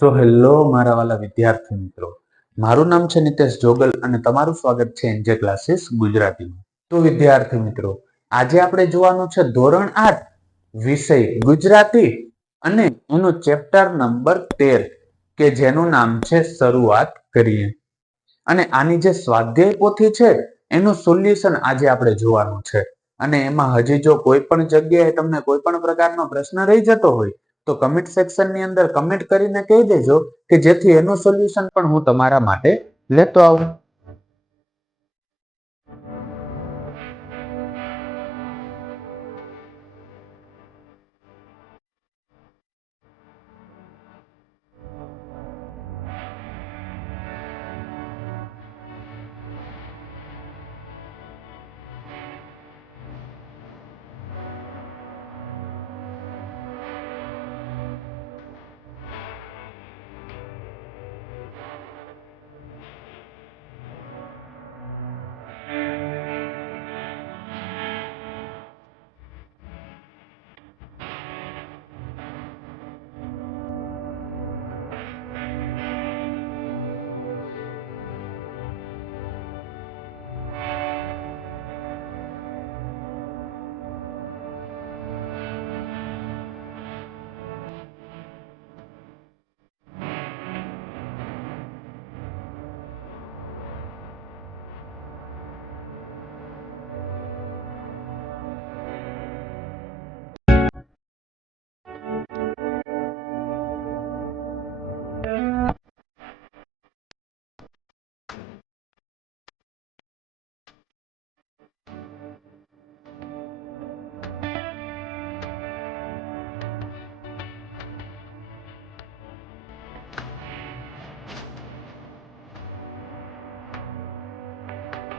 તો હેલો મારા વાલા વિદ્યાર્થી મિત્રો, મારું નામ છે નિતેશ જોગલ અને તમારું સ્વાગત છે એનજે ક્લાસીસ ગુજરાતીમાં. તો વિદ્યાર્થી મિત્રો, આજે આપણે જોવાનું છે ધોરણ 8 વિષય ગુજરાતી અને એનું ચેપ્ટર નંબર 13 કે જેનું નામ છે શરૂઆત કરીએ. અને આની જે સ્વાધ્યાય પોથી છે એનું સોલ્યુશન આજે આપણે જોવાનું છે. અને એમાં હજી જો કોઈ પણ જગ્યાએ તમને કોઈ પણ પ્રકારનો પ્રશ્ન રહી જતો હોય તો કમેન્ટ સેક્શન ની અંદર કમેન્ટ કરીને કહી દેજો કે જેથી એનું સોલ્યુશન પણ હું તમારા માટે લેતો આવું.